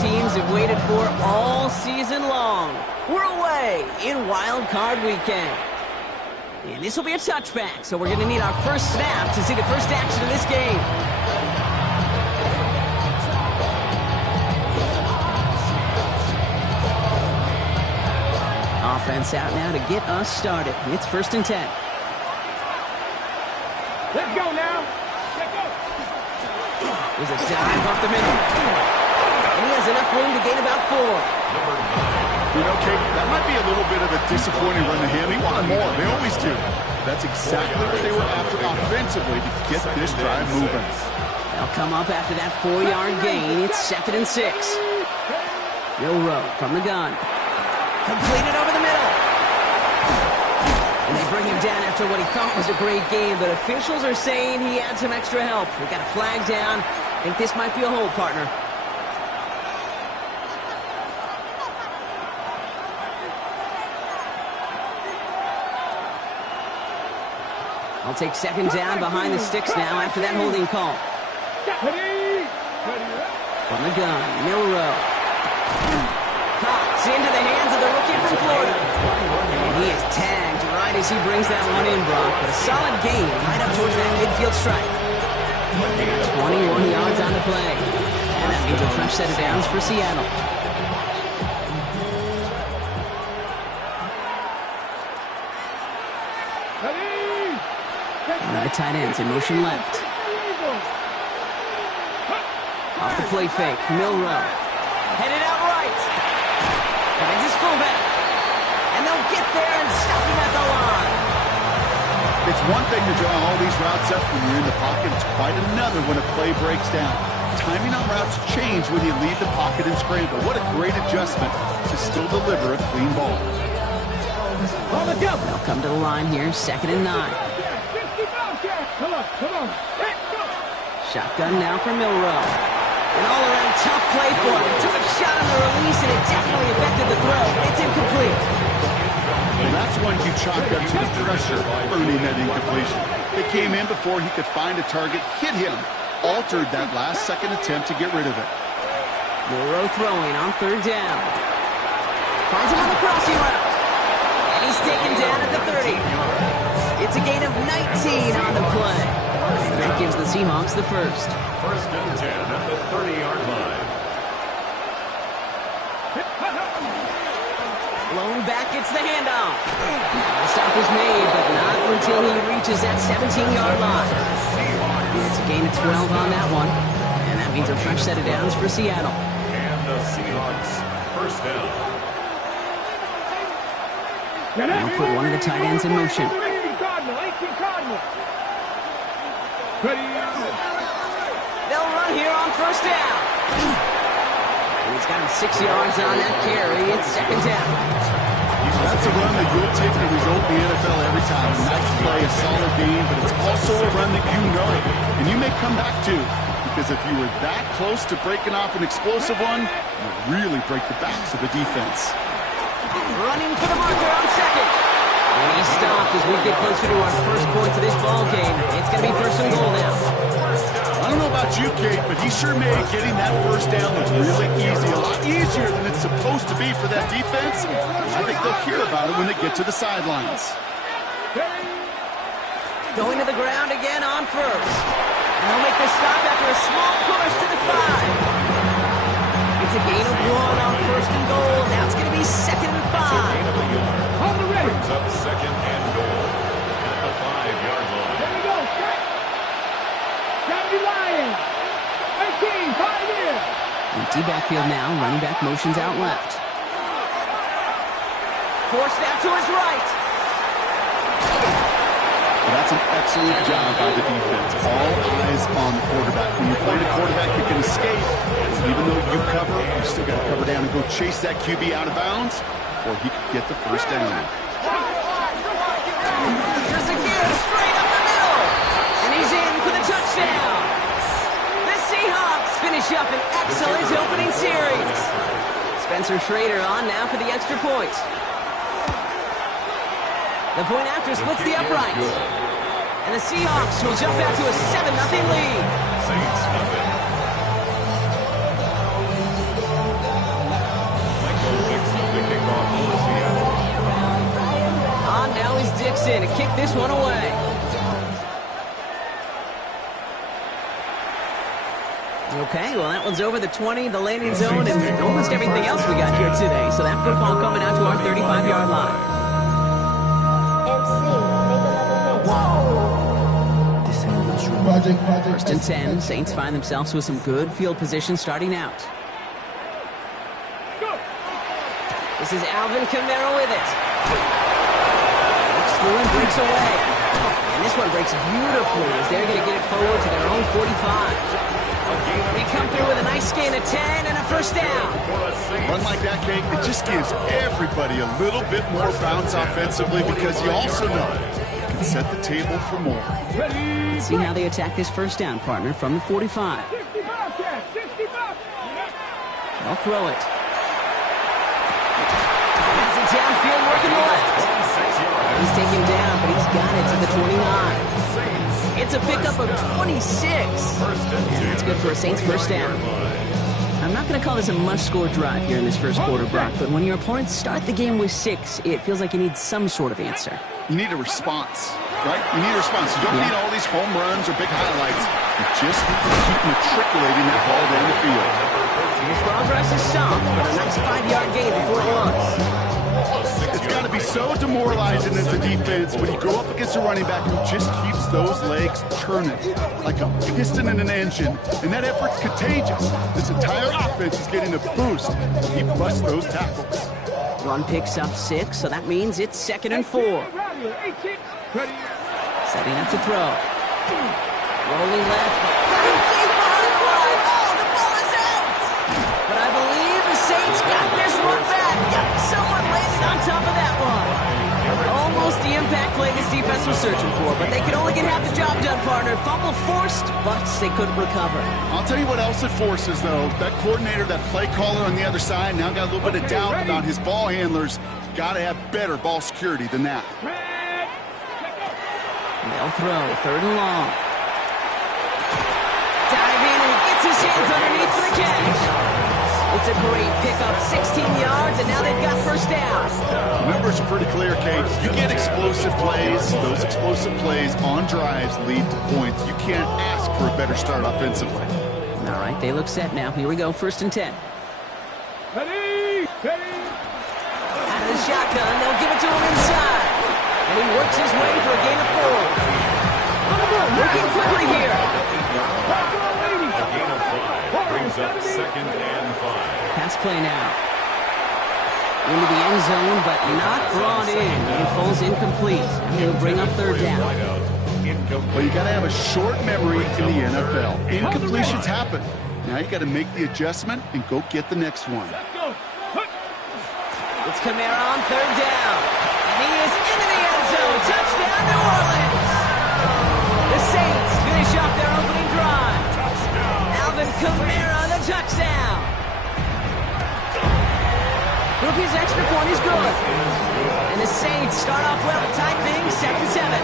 teams have waited for all season long. We're away in Wild Card Weekend. And this will be a touchback, so we're going to need our first snap to see the first action of this game. Offense out now to get us started. It's 1st and 10. Let's go now. Let's go. There's a dive up the middle. And he has enough room to gain about 4. You know, Kate, that might be a little bit of a disappointing run to him. He wanted more. They always do. That's exactly what they were after offensively to get this drive moving. They'll come up after that 4-yard gain. It's 2nd and 6. Milroe from the gun. Completed over the middle. And they bring him down after what he thought was a great game, but officials are saying he had some extra help. We got a flag down. I think this might be a hold, partner. I'll take 2nd down behind the sticks now after that holding call. From the gun, Milroe. Caught into the hands of the rookie from Florida. And he is tagged right as he brings that one in, Brock. But a solid gain right up towards that midfield strike. They got 21 yards on the play. And that means a fresh set of downs for Seattle. One of the tight ends in motion left. Off the play fake, Milroe. Headed out right. Finds his fullback. And they'll get there and stop him at the line. It's one thing to draw all these routes up when you're in the pocket. It's quite another when a play breaks down. Timing on routes change when you leave the pocket and scramble. What a great adjustment to still deliver a clean ball. They'll come to the line here, 2nd and 9. Come on. Shotgun now for Milroe. An all-around tough play for him. He took a shot on the release, and it definitely affected the throw. It's incomplete. And that's one you chalk up to the pressure, earning that incompletion. They came in before he could find a target, hit him, altered that last-second attempt to get rid of it. Milroe throwing on 3rd down. Finds him on the crossing route. And he's taken down at the 30. It's a gain of 19 on the play. And that gives the Seahawks the first. 1st and 10 at the 30-yard line. Blown back, it's the handoff. The stop was made, but not until he reaches that 17-yard line. It's a gain of 12 on that one. And that means a fresh set of downs for Seattle. And the Seahawks, 1st down. They'll put one of the tight ends in motion. They'll run here on 1st down. And he's got him 6 yards on that carry. It's 2nd down. That's a run that you'll take the result in the NFL every time. A nice play, a solid game, but it's also a run that you know and you may come back to. Because if you were that close to breaking off an explosive one, you really break the backs of the defense. Running for the marker on 2nd. And he stopped as we get closer to our first points of this ball game. It's going to be 1st and goal now. I don't know about you, Kate, but he sure made getting that 1st down look really easy. A lot easier than it's supposed to be for that defense. I think they'll hear about it when they get to the sidelines. Going to the ground again on 1st. And they'll make the stop after a small push to the 5. It's a gain of 1 on 1st and goal. Now it's going to be 2nd and 5. Brings up 2nd and goal at the 5-yard line. There we go. Got to be lying. 18, 5 here. Empty backfield now. Running back motions out left. Forced out to his right. Well, that's an excellent job by the defense. All eyes on the quarterback. When you play the quarterback, you can escape. Even though you cover, you still got to cover down and go chase that QB out of bounds before he could get the 1st down. There's a give straight up the middle. And he's in for the touchdown. The Seahawks finish up an excellent opening series. Spencer Schrader on now for the extra point. The point after splits the uprights. And the Seahawks will jump out to a 7-0 lead. Saints nothing. in to kick this one away. Okay, well, that one's over the 20, the landing zone, and almost everything else we got here today. So that football coming out to our 35-yard line. First and 10, Saints find themselves with some good field position starting out. This is Alvin Kamara with it. Looks through and breaks away. And this one breaks beautifully as they're going to get it forward to their own 45. They come through with a nice gain of 10 and a first down. Run like that, Kate, it just gives everybody a little bit more bounce offensively because you also know you can set the table for more. Let's see how they attack this first down, partner, from the 45. 65, Jack. 65. They'll throw it. That's it downfield, working the left. He's taken down, but he's got it to the 29. It's a pickup of 26. And that's good for a Saints first down. I'm not going to call this a must-score drive here in this first quarter, Brock, but when your opponents start the game with 6, it feels like you need some sort of answer. You need a response, right? You need a response. You don't need all these home runs or big highlights. You just need to keep matriculating that ball down the field. His progress is soft, but a nice 5-yard gain before it was. It's got to be so demoralizing as a defense when you go up against a running back who just keeps those legs turning like a piston in an engine, and that effort's contagious. This entire offense is getting a boost. He busts those tackles. One picks up 6, so that means it's 2nd and 4. Setting up to throw. Rolling left. Deep behind the line. Oh, the ball is out! But I believe the Saints got this one back. Yep, someone landed on top of that one. Almost the impact play this defense was searching for, but they could only get half the job done, partner. Fumble forced, but they couldn't recover. I'll tell you what else it forces, though. That coordinator, that play caller on the other side, now got a little bit of doubt about his ball handlers. Got to have better ball security than that. They'll throw, 3rd and long. Dive in, and he gets his hands underneath for the catch. It's a great pickup, 16 yards, and now they've got first down. The numbers are pretty clear, Kate. You get explosive plays. Those explosive plays on drives lead to points. You can't ask for a better start offensively. All right, they look set now. Here we go, 1st and 10. Ready. Out of the shotgun, they'll give it to him inside. And he works his way for a gain of 4. Working quickly here. A gain of 5 brings up 2nd and 5. Pass play now. Into the end zone, but not brought in. It falls incomplete. And he'll bring up 3rd down. Well, you got to have a short memory in the NFL. Incompletions happen. Now you got to make the adjustment and go get the next one. It's Kamara on 3rd down. And he is into the end zone. Touchdown, New Orleans. The Saints finish off their opening drive. Alvin Kamara, the touchdown. Rookie's extra point is good. And the Saints start off well to tie things 7-7.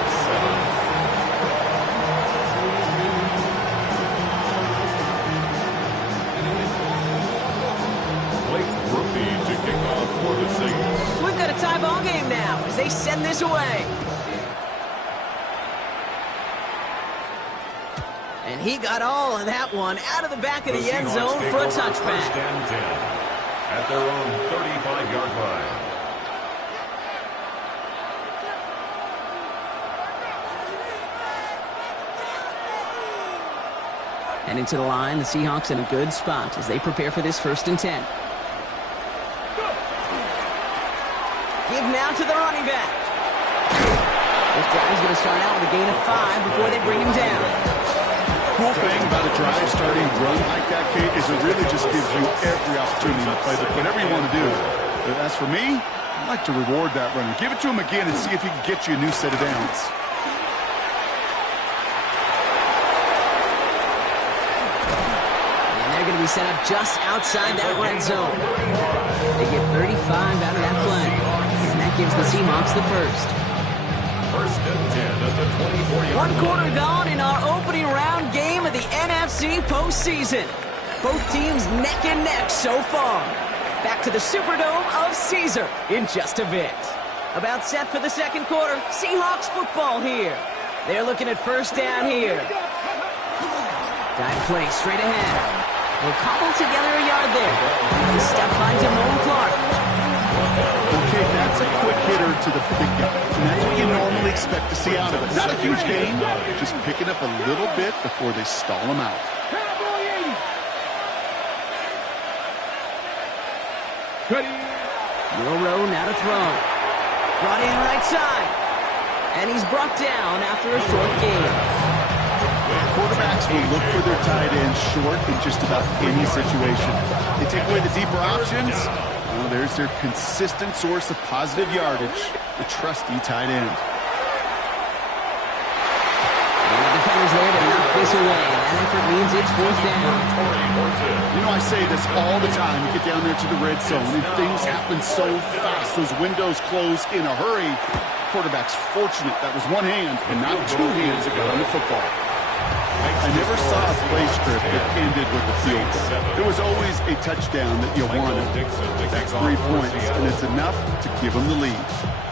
So we've got a tie ball game now as they send this away. And he got all of that one out of the back of the end zone for a touchback. 1st and 10 at their own 35-yard line. And into the line, the Seahawks in a good spot as they prepare for this 1st and 10. Give now to the running back. This drive is going to start out with a gain of 5 before they bring him down. Cool thing about a drive starting run like that, Kate, is it really just gives you every opportunity to play whatever you want to do. But as for me, I like to reward that runner. Give it to him again and see if he can get you a new set of downs. And they're going to be set up just outside that red zone. They get 35 out of that play. And that gives the Seahawks the first. 1st and 10 at the 24-yard line. 1 quarter gone in our opening round game of the NFC postseason. Both teams neck and neck so far. Back to the Superdome of Caesar in just a bit. About set for the second quarter. Seahawks football here. They're looking at first down here. Dive play straight ahead. They'll cobble together a yard there. They step by Damone Clark. Okay, that's a quick hitter to the big guy. And that's what you normally expect to see out of it. Not a huge gain, just picking up a little bit before they stall him out. Milroe now to throw. Brought in right side. And he's brought down after a short gain. Quarterbacks will look for their tight end short in just about any situation. They take away the deeper options. Well, there's their consistent source of positive yardage, the trusty tight end. And the defender's there to knock this away. That effort means it's fourth down. You know, I say this all the time. You get down there to the red zone, and things happen so fast. Those windows close in a hurry. Quarterback's fortunate that was one hand and not two hands that got on the football. I never saw a play script that ended with a field goal. There was always a touchdown that you wanted. That's 3 points, and it's enough to give them the lead.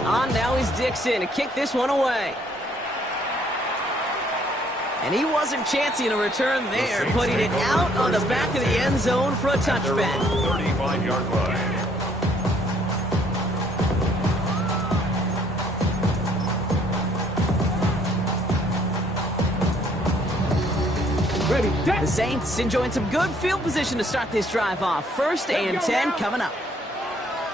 On now is Dixon to kick this one away. And he wasn't chancing a return there, putting it out on the back of the end zone for a touchback. 35-yard line. The Saints enjoying some good field position to start this drive off. First and 10 coming up.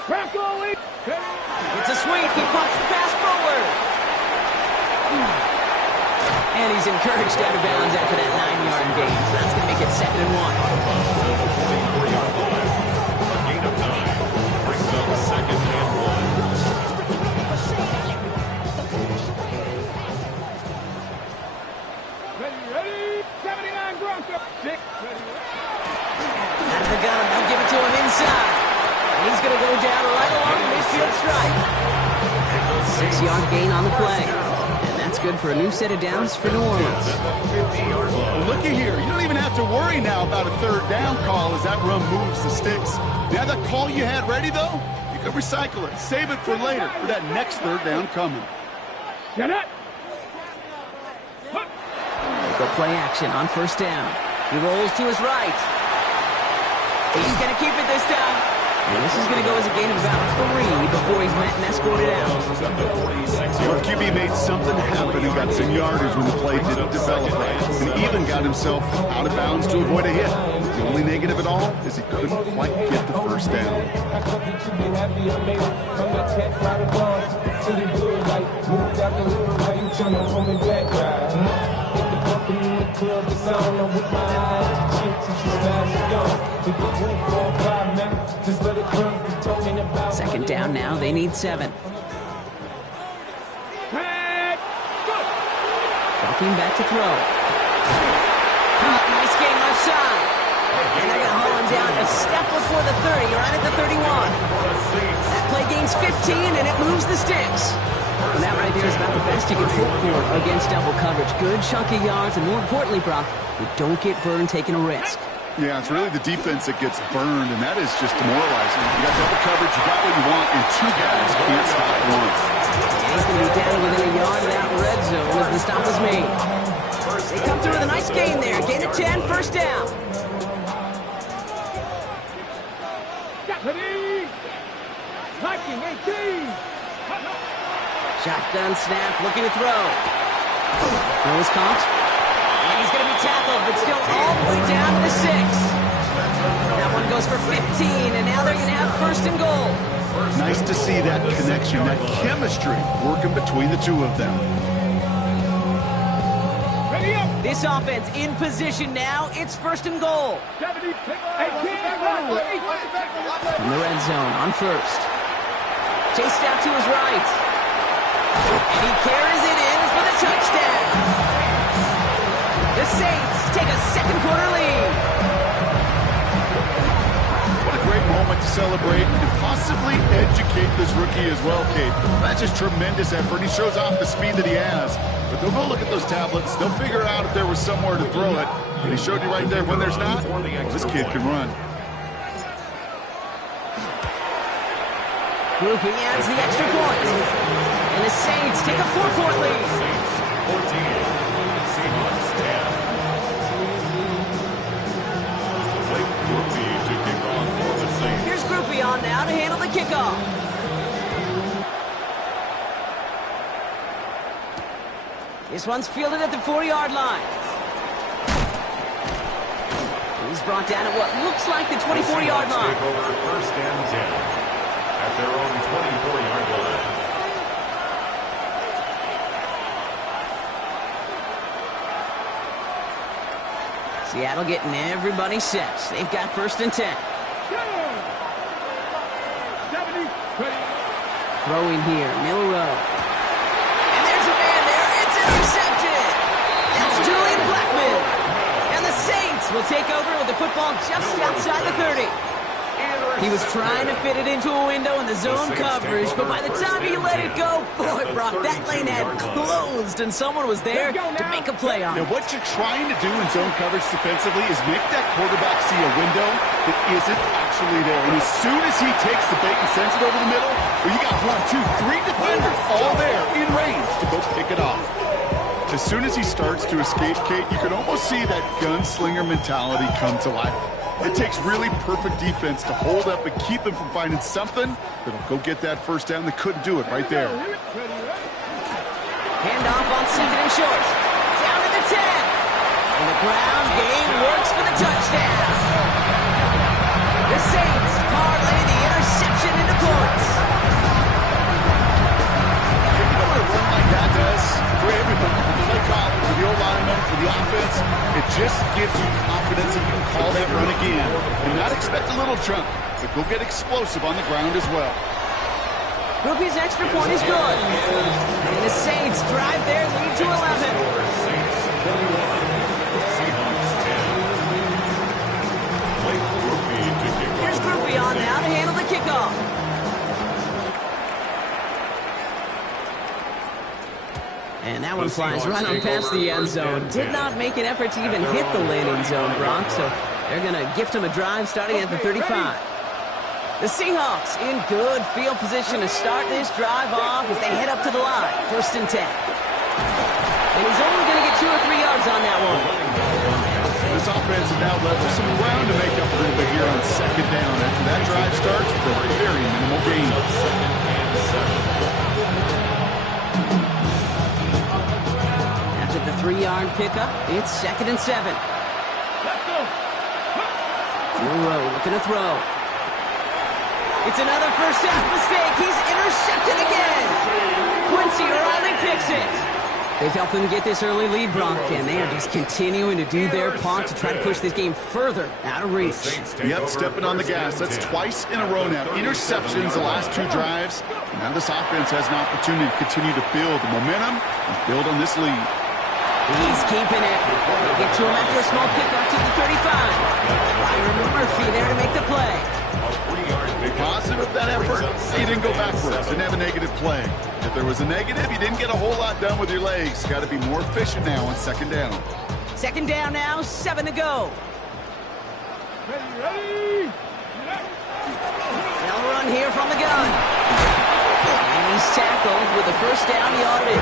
It's a sweep. He pumps the pass forward. And he's encouraged out of bounds after that 9-yard gain. So that's going to make it 2nd and 1. A gain of 9 brings up 2nd and 1. Out of the gun, they'll give it to him inside. And he's going to go down right along the midfield stripe. 6-yard gain on the play. And that's good for a new set of downs for New Orleans. Well, looky here. You don't even have to worry now about a third down call as that run moves the sticks. Now that call you had ready, though, you can recycle it. Save it for later for that next third down coming. Get it! Go play action on first down. He rolls to his right. He's going to keep it this time. And this is going to go as a gain of about 3 before he's met and escorted out. Your QB made something happen and got some yardage when the play didn't develop right. And even got himself out of bounds to avoid a hit. The only negative at all is he couldn't quite get the first down. Second down now. They need 7. Dropping back to throw. Nice game left side. And they're going to haul him down a step before the 30, right at the 31. That play gains 15, and it moves the sticks. And that right there is about the best you can hope for against double coverage. Good chunky yards, and more importantly, Brock, you don't get burned taking a risk. Yeah, it's really the defense that gets burned, and that is just demoralizing. You got double coverage, you got what you want, and 2 guys can't stop one. And he's going to be down within a yard of that red zone as the stop is made. They come through with a nice gain there. Gain of 10, first down. Shotgun snap, looking to throw. Throws caught. And he's going to be tackled, but still all the way down to the 6. That one goes for 15, and now they're going to have first and goal. Nice to see that connection, that chemistry working between the two of them. This offense in position now. It's first and goal. In the red zone on first. Chased out to his right. And he carries it in for the touchdown. The Saints take a second quarter lead. What a great moment to celebrate and possibly educate this rookie as well, Kate. That's just tremendous effort. He shows off the speed that he has. But they'll go look at those tablets. They'll figure out if there was somewhere to throw it. And he showed you right there when there's not. Well, this kid can run. Groupie adds the extra point. And the Saints take a 4-point lead. Saints 14, Seahawks 10. Blake Groupie to kick off for the Saints. Here's Groupie on now to handle the kickoff. This one's fielded at the 40-yard line. He's brought down at what looks like the 24-yard line. Take over first and 10 at their own 24-yard line. Seattle getting everybody set. They've got first and 10. 70, ready. Throwing here, Milrow. And there's a man there. It's intercepted. That's Julian Blackmon. And the Saints will take over with the football just outside the 30. He was trying to fit it into a window in the zone coverage, but by the time he let it go, boy, Brock, that lane had closed, and someone was there to make a play on it. Now, what you're trying to do in zone coverage defensively is make that quarterback see a window that isn't actually there. And as soon as he takes the bait and sends it over the middle, well, you got 1, 2, 3 defenders all there in range to go pick it off. As soon as he starts to escape, Kate, you can almost see that gunslinger mentality come to life. It takes really perfect defense to hold up and keep them from finding something that'll go get that first down. They couldn't do it right there. Handoff on second and short. Down to the 10. And the ground game works for the touchdown. The Saints parlay the interception into points. You know what a run like that does for everybody, for the play call, for the old lineman, for the offense? It just gives you confidence that you can call that run again and not expect a little chunk, but go get explosive on the ground as well. Groupie's extra point is good. And the Saints drive their lead to 11. Saints 21, Seahawks 10. Blake Groupie to kick off. Here's Groupie on now to handle the kickoff. And that one flies right on past the end zone. Did not make an effort to even hit the landing zone, Brock, so they're going to gift him a drive starting at the 35. The Seahawks in good field position to start this drive off as they head up to the line. First and 10. And he's only going to get 2 or 3 yards on that one. This offense has now leveled some ground to make up a little bit here on second down. After that drive starts with a very minimal gain. After the 3-yard pickup, it's second and 7. Milrow looking to throw. It's another first half mistake. He's intercepted again. Quincy Riley picks it. They've helped them get this early lead, Brock, and they are just continuing to do their part to try to push this game further out of reach. Yep, stepping on the gas. That's twice in a row now. Interceptions the last 2 drives. Now this offense has an opportunity to continue to build the momentum and build on this lead. He's keeping it. They get to him after a small kickoff to the 35. Byron Murphy there to make the play. Positive of that effort, he didn't go backwards, didn't have a negative play. If there was a negative, you didn't get a whole lot done with your legs. Got to be more efficient now on second down. Second down now, 7 to go. Ready. They'll run here from the gun. And he's tackled with a first down yardage.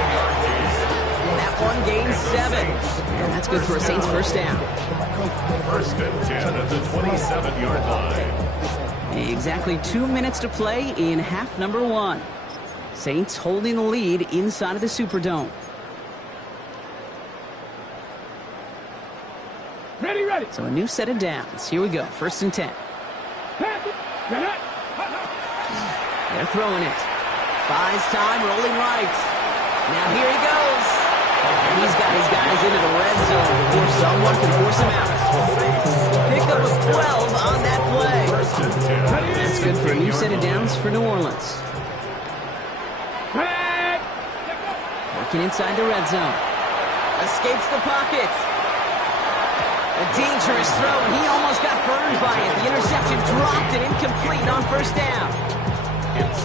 That one gains 7. And that's good for a Saints first down. First and 10 at the 27-yard line. Exactly 2 minutes to play in half number 1. Saints holding the lead inside of the Superdome. Ready. So a new set of downs. Here we go. First and 10. They're throwing it. Buys time, rolling right. Now here he goes. And he's got his guys into the red zone before someone can force him out. Pickup of 12 on that play. That's good for a new set of downs for New Orleans. Working inside the red zone. Escapes the pocket. A dangerous throw, and he almost got burned by it. The interception dropped and incomplete on first down.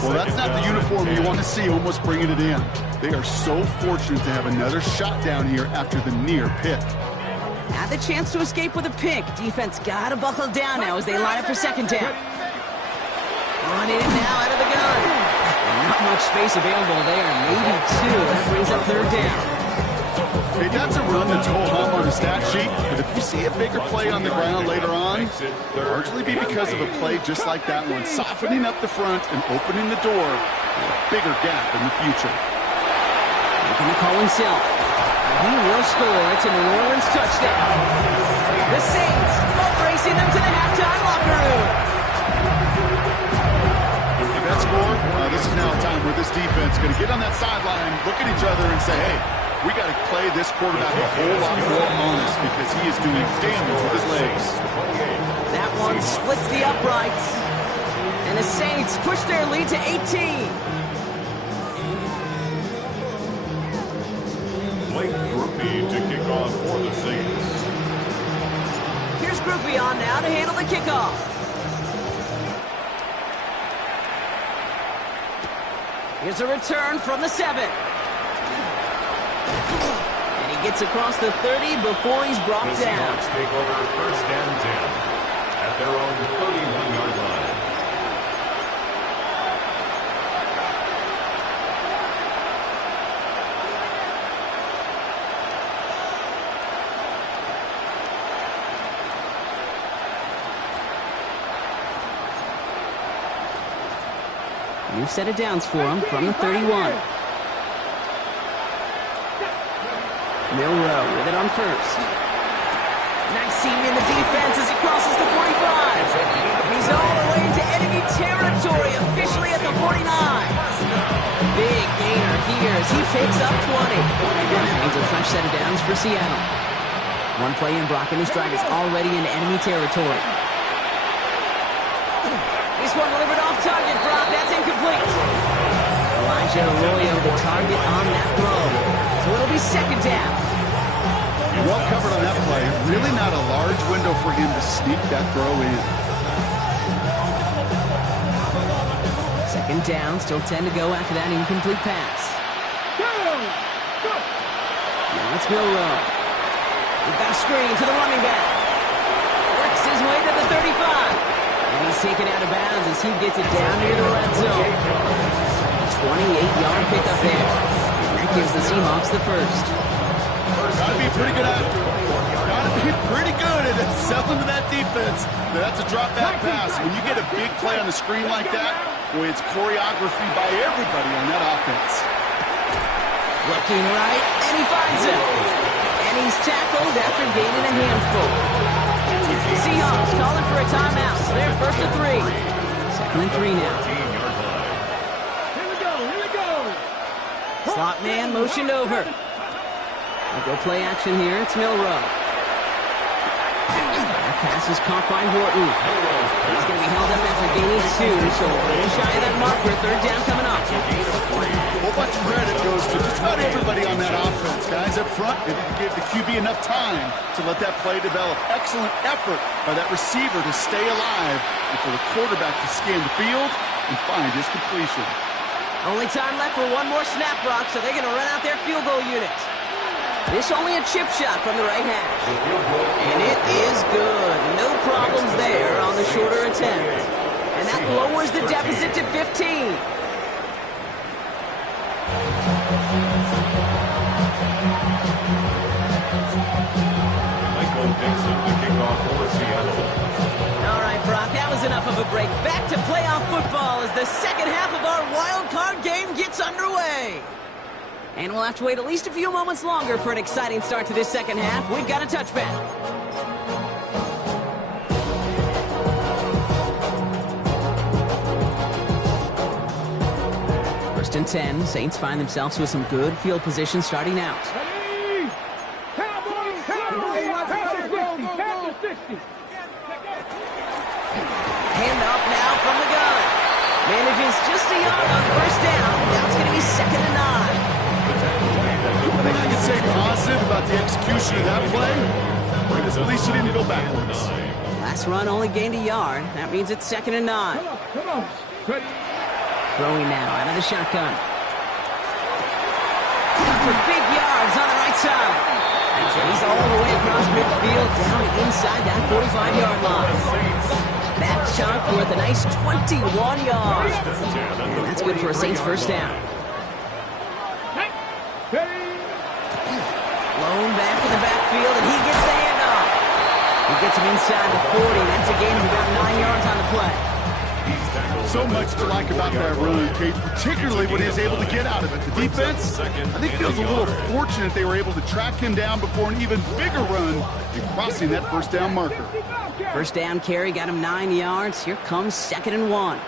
Well, that's not the uniform you want to see almost bringing it in. They are so fortunate to have another shot down here after the near pick. Had the chance to escape with a pick. Defense got to buckle down now as they line up for second down. Running it now out of the gun. Not much space available there. Maybe two. That brings up third down. Hey, that's a run that's ho-hum on the stat sheet, but if you see a bigger play on the ground later on, it'll largely be because of a play just like that one, softening up the front and opening the door for a bigger gap in the future. Making the call himself. He will score. It's a New Orleans touchdown. The Saints both racing them to the halftime locker room. With that score, this is now a time where this defense is going to get on that sideline, look at each other and say, hey, we got to play this quarterback a whole lot more honest because he is doing damage with his legs. That one splits the uprights. And the Saints push their lead to 18. Blake Grupe to kick off for the Saints. Here's Grupe on now to handle the kickoff. Here's a return from the 7. And he gets across the 30 before he's brought The down. Seahawks take over first and 10 at their own 31-yard line. New set of downs for him from the 31. Milroe with it on first. Nice seam in the defense as he crosses the 45. He's all the way into enemy territory, officially at the 49. Big gainer here as he picks up 20. And that means a fresh set of downs for Seattle. One play in, Brock, and this drive is already in enemy territory. This one delivered off target, Brock. That's incomplete. Elijah Arroyo, the target on that throw. So it'll be second down. Well covered on that play. Really not a large window for him to sneak that throw in. Second down, still 10 to go after that incomplete pass. Now it's Milroe. We've got a screen to the running back. Works his way to the 35. And he's taken out of bounds as he gets it down near the red zone. 28-yard pickup there. And that gives the Seahawks the first. Got to be pretty good at it. Got to be pretty good at selling to that defense. That's a drop back pass. When you get a big play on the screen like that, boy, it's choreography by everybody on that offense. Looking right, and he finds him. And he's tackled after gaining a handful. Seahawks calling for a timeout. So they're first and 3. Second and 3 now. Here we go. Slot man motioned over. They'll go play action here. It's Milroe. That pass is caught by Horton. He's going to be held up after gaining 2, so a little shy of that marker. Third down coming up. A whole bunch of credit goes to just about everybody on that offense. Guys up front, they didn't give the QB enough time to let that play develop. Excellent effort by that receiver to stay alive and for the quarterback to scan the field and find his completion. Only time left for one more snap, Brock, so they're going to run out their field goal unit. This only a chip shot from the right hash. And it is good. No problems there on the shorter attempt. And that lowers the deficit to 15. Michael Dixon to kick off for Seattle. All right, Brock, that was enough of a break. Back to playoff football as the second half of our wild card game gets underway. And we'll have to wait at least a few moments longer for an exciting start to this second half. We've got a touchback. First and 10, Saints find themselves with some good field position starting out. Ready? Cowboys, Cowboys, 60. Hand off now from the gun. Manages just a yard on first down. Now it's going to be second and 9. I think I can say positive about the execution of that play, because at least he didn't go backwards. Last run only gained a yard. That means it's second and 9. Come on. Ready? Throwing now out of the shotgun. For big yards on the right side. He's all the way across midfield, down inside that 45-yard line. That chunk worth a nice 21 yards. And that's good for a Saints first down. Blown back in the backfield, and he gets the handoff. He gets him inside the 40. That's a gain of about 9 yards on the play. So much to like about that run, Kate, particularly when he was able to get out of it. The defense, I think, feels a little fortunate they were able to track him down before an even bigger run in crossing that first down marker. First down carry got him 9 yards. Here comes 2nd and 1.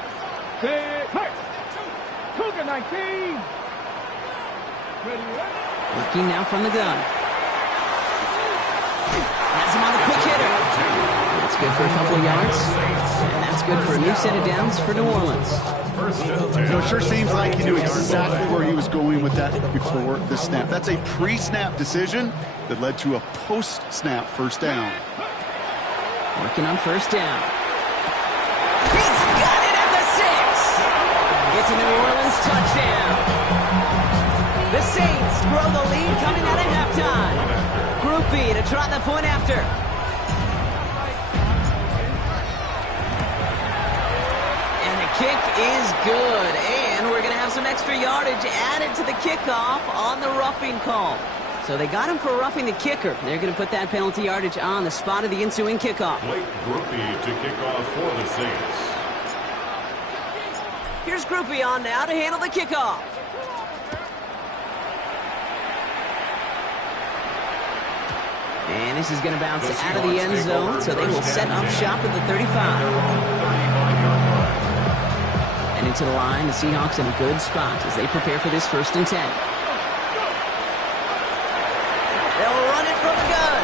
Cougar 19. Looking now from the gun. Has him on the quick hitter. That's good for a couple of yards. And that's good for a new set of downs for New Orleans. It sure seems like he knew exactly where he was going with that before the snap. That's a pre-snap decision that led to a post-snap first down. Working on first down. He's got it at the 6. It's a New Orleans touchdown. The Saints grow the lead coming out of halftime. Group B to try the point after. And the kick is good. And we're going to have some extra yardage added to the kickoff on the roughing call. So they got him for roughing the kicker. They're going to put that penalty yardage on the spot of the ensuing kickoff. Blake Grupe to kick off for the Saints. Here's Grupe on now to handle the kickoff. And this is going to bounce out of the end zone, so they will set up shop at the 35. And into the line, the Seahawks in a good spot as they prepare for this 1st and 10. They'll run it from the gun.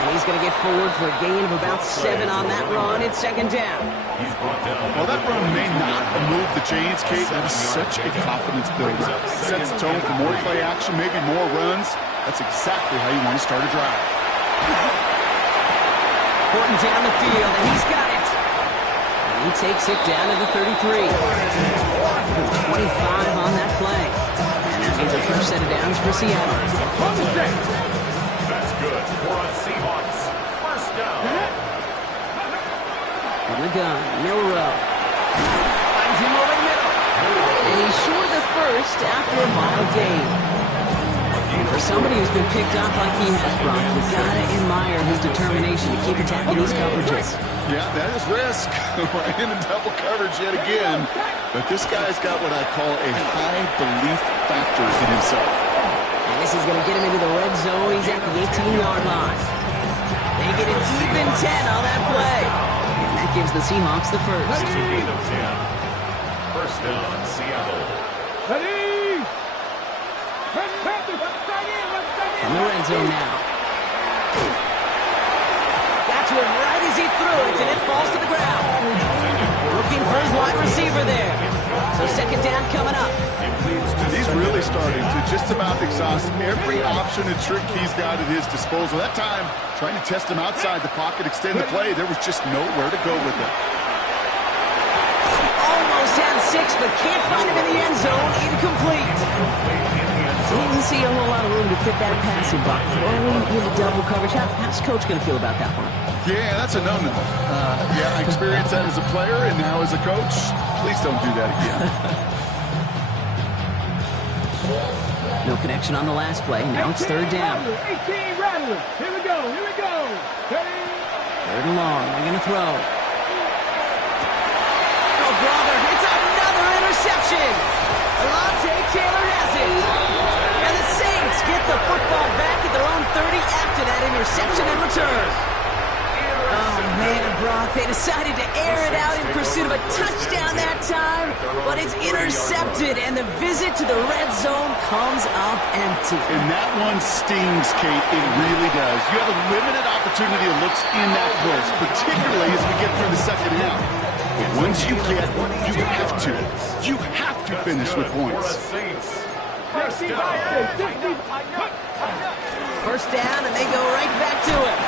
And he's going to get forward for a gain of about 7 on that run. It's 2nd down. Well, that run may not move the chains, Kate. That is such a confidence builder. Sets the tone for more play action, maybe more runs. That's exactly how you want to start a drive. Horton down the field, and he's got it. And he takes it down to the 33. 25 on that play. And that means a first set of downs for Seattle. That's good for a Seahawks first down. From the gun, Milrow. Finds him over the middle. And he's short of the first after a mile gain. For somebody who's been picked off like he has, Brock, you've got to admire his determination to keep attacking these coverages. Yeah, that is risk. We're in a double coverage yet again. But this guy's got what I call a high belief factor in himself. And this is going to get him into the red zone. He's at the 18-yard line. They get an even 10 on that play. And that gives the Seahawks the first. That's a gain of 10. First down, Seattle. Ready? In the red zone now. Got to him right as he threw it, and it falls to the ground. Looking for his wide receiver there. So 2nd down coming up. He's really starting to just about exhaust every option and trick he's got at his disposal. That time, trying to test him outside the pocket, extend the play, there was just nowhere to go with it. Almost had 6, but can't find him in the end zone. Incomplete. Didn't see a whole lot of room to fit that passing block. Throwing into double coverage. How's Coach going to feel about that one? Yeah, that's a no-no. Yeah, I experienced that as a player and now as a coach. Please don't do that again. No connection on the last play. Now it's 3rd down. 18 Rattlers. Here we go. Here we go. 3rd and long. They're going to throw. Oh, brother. It's another interception. Alontae Taylor has it. And the Saints get the football back at their own 30 after that interception and return. Oh, man, Brock, they decided to air it out in pursuit of a touchdown that time, but it's intercepted, and the visit to the red zone comes up empty. And that one stings, Kate. It really does. You have a limited opportunity to look in that close, particularly as we get through the 2nd half. But once you get, you have to finish with points. First down. First down, and they go right back to it.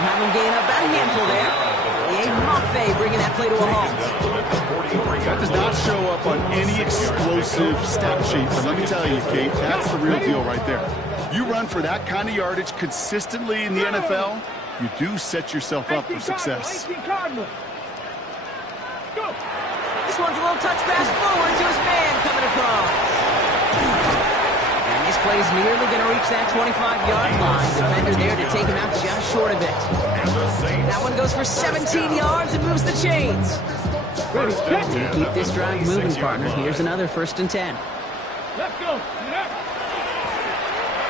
We'll have them gain up about a handful there. Mafe bringing that play to a halt. That does not show up on any explosive stat sheet. But let me tell you, Kate, that's the real deal right there. You run for that kind of yardage consistently in the NFL, you do set yourself up for success. Go. This one's a little touch pass forward to his man coming across. And this play's nearly going to reach that 25-yard line. Defender there to take him out just short of it. That one goes for 17 yards and moves the chains. Ready, set. To keep this drive moving, partner, here's another 1st and 10. Let's go. Left.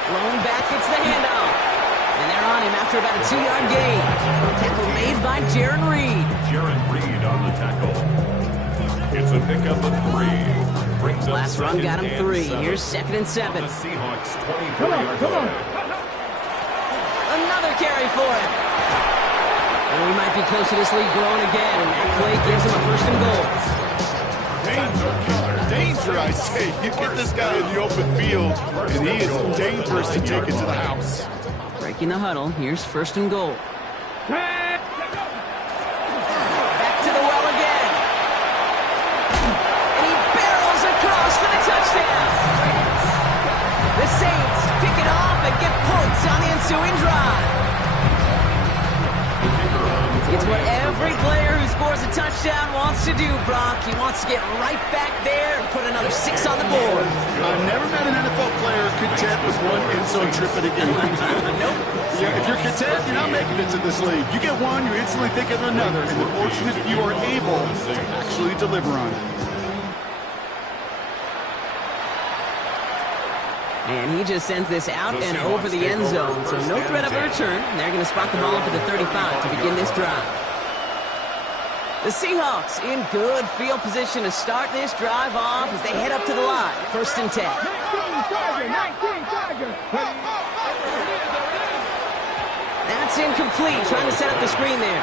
Blown back, gets the handoff. And they're on him after about a 2-yard gain. Tackle made by Jaron Reed. Jaron Reed on the tackle. It's a pickup of 3. Brings up Last run got him 3. Here's 2nd and 7. The Seahawks 24 Come on, yard come on. line. Another carry for him. And we might be close to this lead growing again. That play gives him a 1st and goal. Danger, I say. You get this guy in the open field, and he is dangerous to take it to the house. Breaking the huddle. Here's 1st and goal. Pass. Back to the well again. And he barrels across for the touchdown. The Saints pick it off and get points on the ensuing drive. It's what every player who scores a touchdown wants to do, Brock. He wants to get right back there and put another 6 on the board. I've never met an NFL player content with one end zone trip in a game. Nope. Yeah, if you're content, you're not making it to this league. You get one, you're instantly thinking of another, and the fortunate few are able to actually deliver on it. And he just sends this out and over the end zone, so no threat of a return. They're going to spot the ball up at the 35 to begin this drive. The Seahawks in good field position to start this drive off as they head up to the line. 1st and 10. 19 Tiger. That's incomplete, trying to set up the screen there.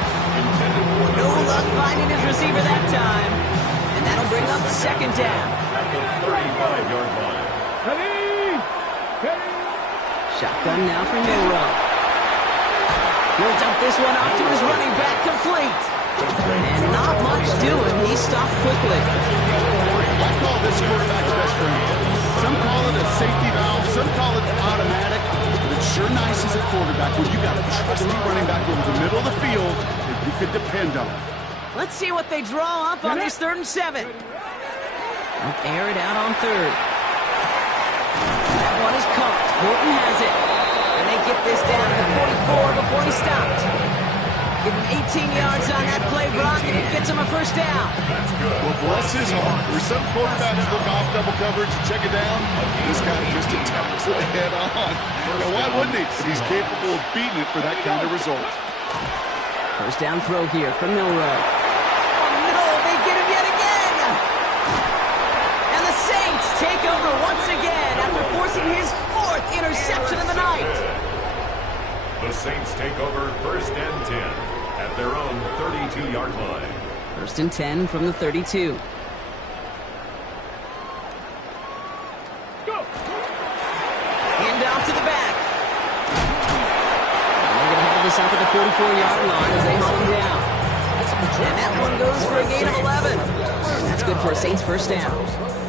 No luck finding his receiver that time. And that'll bring up 2nd down. At the 35-yard line. Ready. Ready. Shotgun now for Milrow. He'll dump this one off to his running back, complete. And not much doing. He stopped quickly. I call this quarterback's best friend. Some call it a safety valve, some call it automatic, but it's sure nice as a quarterback when you got a trusty running back over the middle of the field that you could depend on. Let's see what they draw up on this 3rd and 7. They'll air it out on 3rd. That one is caught. Horton has it. And they get this down to the 44 before he stopped. Give him 18 yards on that play, Brock, and it gets him a 1st down. Well, bless his heart. Where some quarterbacks look off double coverage and check it down, this guy just attacks it head on. Now, why wouldn't he? If he's capable of beating it for that kind of result. 1st down throw here from Milrow. Oh, no, they get him yet again. And the Saints take over once again after forcing his 4th interception of the night. The Saints take over 1st and 10 at their own 32-yard line. 1st and 10 from the 32. Go. Hand off to the back. And they're going to have this up at the 44-yard line as they haul him down. And that one goes for a gain of 11. That's good for a Saints 1st down.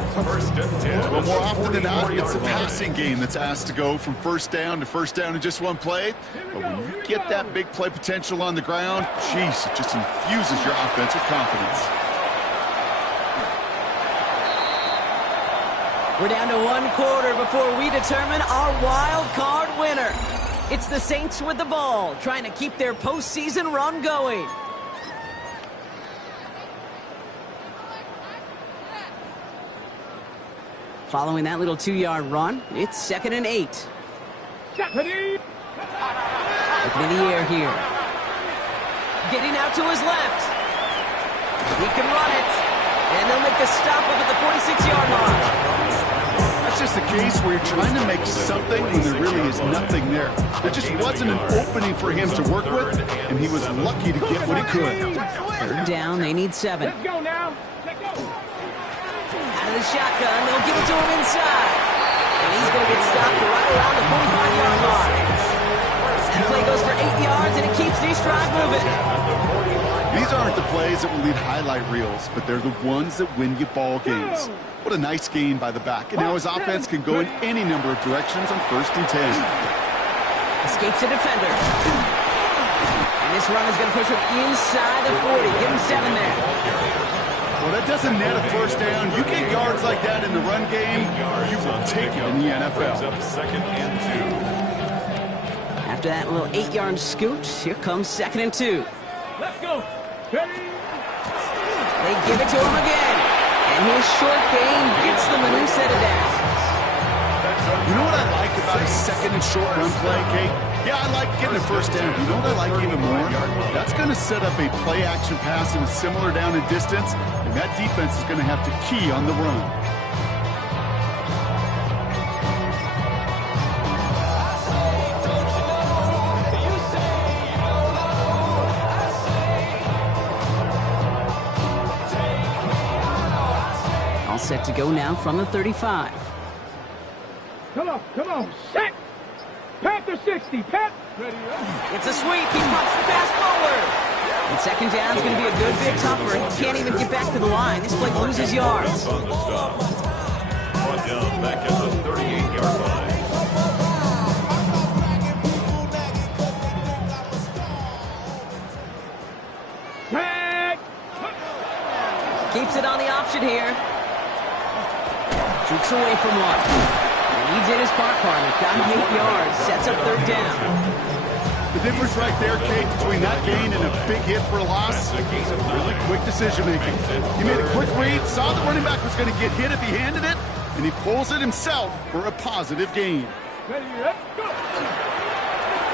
1st and 10. Well, more often than not, it's the passing game that's asked to go from 1st down to 1st down in just one play. But when you get that big play potential on the ground, geez, it just infuses your offense with confidence. We're down to 1 quarter before we determine our wild card winner. It's the Saints with the ball, trying to keep their postseason run going. Following that little 2-yard run, it's 2nd and 8. Ready. Looking in the air here. Getting out to his left. He can run it. And they'll make the stop up at the 46-yard line. That's just the case where you're trying to make something when there really is nothing there. There just wasn't an opening for him to work with, and he was lucky to get what he could. 3rd down, they need 7. Let's go now. Let's go. Out of the shotgun, they'll give it to him inside. And he's going to get stopped right around the 45-yard line. That play goes for 8 yards, and it keeps this drive moving. These aren't the plays that will lead highlight reels, but they're the ones that win you ball games. What a nice gain by the back. And now his offense can go in any number of directions on 1st and 10. Escapes the defender. And this run is going to push him inside the 40. Give him 7 there. Well, that doesn't net a first down. You get yards like that in the run game, you will take it in the NFL. Up 2nd and 2. After that little 8-yard scoot, here comes 2nd and 2. Let's go. Ready? They give it to him again. And his short game gets them a new set of downs. You know what I like about a 2nd and short run play, Kate? Yeah, I like getting a first down. You know what I like even more? That's going to set up a play-action pass in a similar down and distance, and that defense is going to have to key on the run. All set to go now from the 35. Come on. Set. Panther 60. Pat. Ready? It's a sweep. He pops the pass forward. And 2nd down is going to be a good bit tougher. He can't even get back to the line. This play loses yards. On the stop. Brought down back at the 38-yard line. Tag. Keeps it on the option here. Jukes away from one. And he did his part, partner. Got him 8 yards. Sets up 3rd down. The difference right there, Kate, between that gain and a big hit for a loss, really quick decision-making. He made a quick read, saw the running back was going to get hit if he handed it, and he pulls it himself for a positive gain. Ready? Let's go.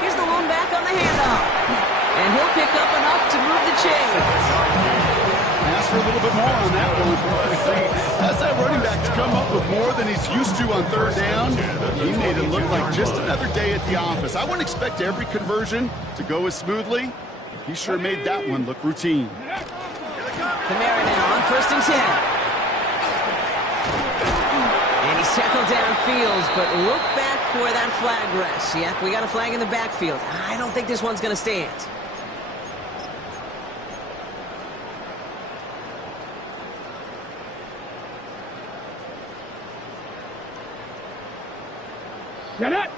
Here's the lone back on the handoff. And he'll pick up enough to move the chains. Ask for a little bit more on that one. As that running back to come up with more than he's used to on 3rd down, he made it look like just another day at the office. I wouldn't expect every conversion to go as smoothly. He sure made that one look routine. Kamara now on 1st and 10. And he's tackled downfield, but look back where that flag rests. Yeah, we got a flag in the backfield. I don't think this one's going to stand. Set it.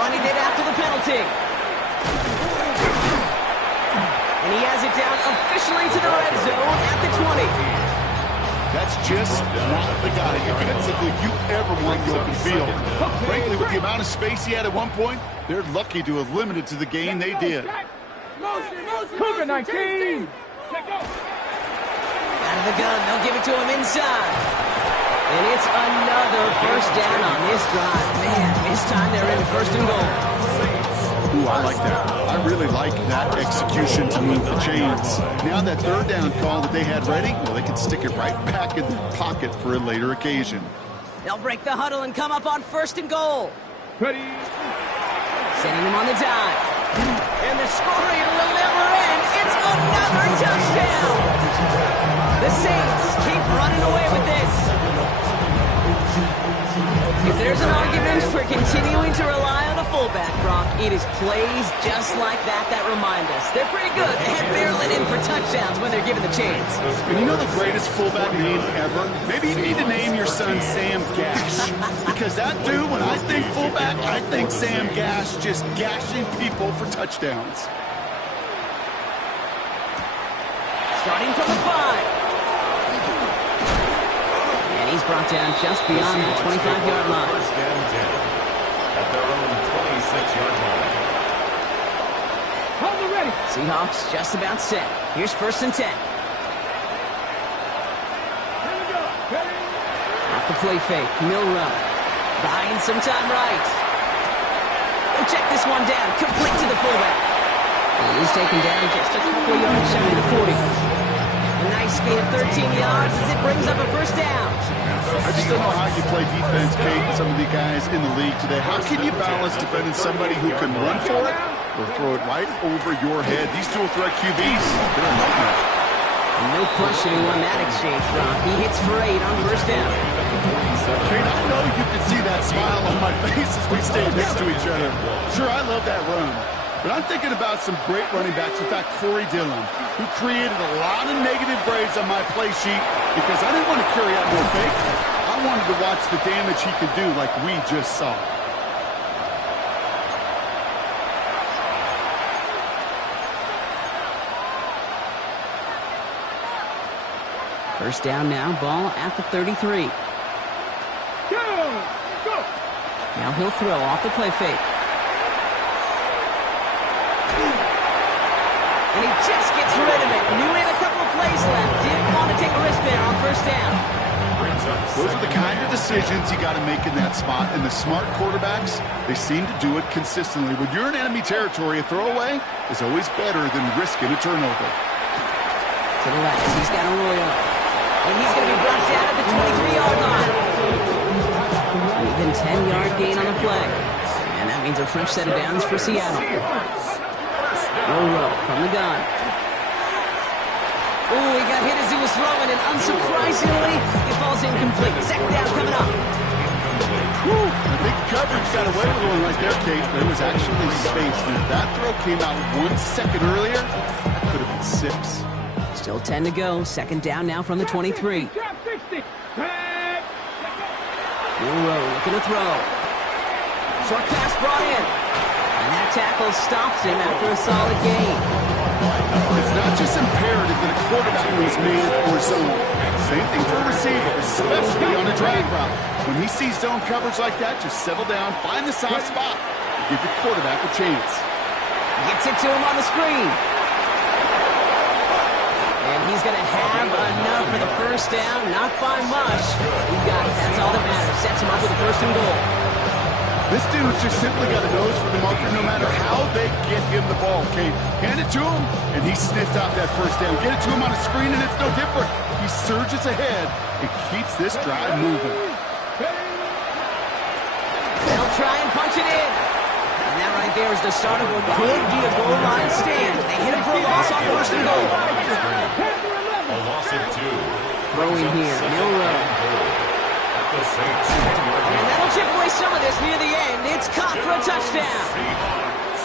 Running it after the penalty. And he has it down officially to the red zone at the 20. That's just not the guy defensively you ever want the open field. Frankly, with the amount of space he had at one point, they're lucky to have limited to the gain they did. Cougar 19. Let go. Out of the gun, they'll give it to him inside. And it's another first down on this drive. Man, this time they're in 1st and goal. Ooh, I like that. I really like that execution to move the chains. Now that 3rd down call that they had ready, well, they can stick it right back in their pocket for a later occasion. They'll break the huddle and come up on 1st and goal. Ready? Sending them on the dive. And the scoring will never end. It's another touchdown. The Saints keep running away with this. If there's an argument for continuing to rely on a fullback, Brock, it is plays just like that that remind us. They're pretty good at barreling in for touchdowns when they're given the chance. And you know the greatest fullback name ever? Maybe you need to name your son Sam Gash. Because that dude, when I think fullback, I think Sam Gash just gashing people for touchdowns. Starting from the 5. He's brought down just beyond the 25-yard line. 1st and 10 at their own 26-yard line. Hold it ready. Seahawks just about set. Here's 1st and 10. Here we go. Ready? Off the play fake, Milrow. Buying some time right. He'll check this one down, complete to the fullback. And he's taken down just a couple of yards shy of the 40. A nice gain of 13 yards as it brings up a 1st down. I just don't know how you play defense, Kate, with some of the guys in the league today. How can you balance defending somebody who can run for it or throw it right over your head? These dual threat QBs, they're a nightmare. No question who won that exchange, Brock. He hits for 8 on 1st down. Kate, I know you can see that smile on my face as we stand next to each other. Sure, I love that run. But I'm thinking about some great running backs. In fact, Corey Dillon, who created a lot of negative grades on my play sheet because I didn't want to carry out more fake. I wanted to watch the damage he could do like we just saw. First down now, ball at the 33. Go! Now he'll throw off the play fake. And he just gets rid of it. Knew he had a couple of plays left. Didn't want to take a wristband on first down. Those are the kind of decisions you got to make in that spot. And the smart quarterbacks, they seem to do it consistently. When you're in enemy territory, a throwaway is always better than risking a turnover. To the left, he's got Arroyo. And he's going to be brought down at the 23-yard line. Even 10-yard gain on the play. And that means a fresh set of downs for Seattle. Rowe from the gun. Ooh, he got hit as he was throwing, and unsurprisingly, he falls incomplete. Second down coming up. Whew, I think coverage got away with one right there, Kate. There was actually space. And if that throw came out 1 second earlier, that could have been 6. Still 10 to go. Second down now from the 23. Drop 60. Tag. Rowe looking to throw. Short pass brought in. And that tackle stops him after a solid gain. It's not just imperative that a quarterback knows man or zone. Same thing for a receiver, especially on a drag route. When he sees zone coverage like that, just settle down, find the soft spot, and give your quarterback a chance. Gets it to him on the screen. And he's going to have enough for the first down. Not by much. He got it. That's all that matters. Sets him up with a first and goal. This dude's just simply got a nose for the marker no matter how they get him the ball, Kate. Hand it to him, and he sniffed out that first down. Get it to him on a screen, and it's no different. He surges ahead and keeps this drive moving. They'll try and punch it in. And that right there is the start of what could be a goal line stand. They hit him for a loss on first and goal. A loss of 2. Throwing here, Milroe. And that'll chip away some of this near the end. It's caught for a touchdown.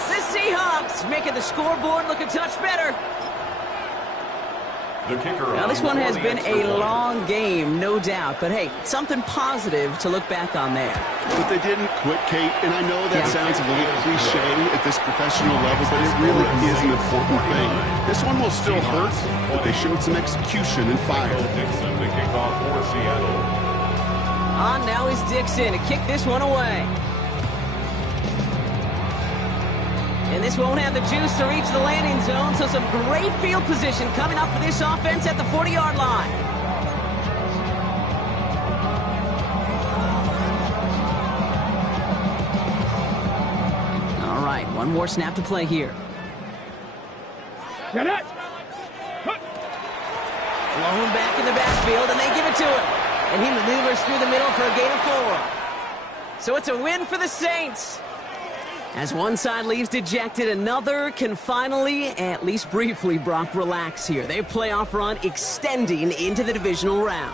The Seahawks making the scoreboard look a touch better. The kicker. Now, this one has been a long game, no doubt. But, hey, something positive to look back on there. But they didn't quit, Kate, and I know that sounds a little cliche at this professional level, but it really is an important thing. This one will still hurt, but they showed some execution and fire. Dixon to kick off for Seattle. On now is Dixon to kick this one away. And this won't have the juice to reach the landing zone, so some great field position coming up for this offense at the 40-yard line. All right, one more snap to play here. Get it. Blown back in the backfield, and they give it to him. And he maneuvers through the middle for a gain of 4. So it's a win for the Saints. As one side leaves dejected, another can finally, at least briefly, Brock, relax here. Their playoff run extending into the divisional round.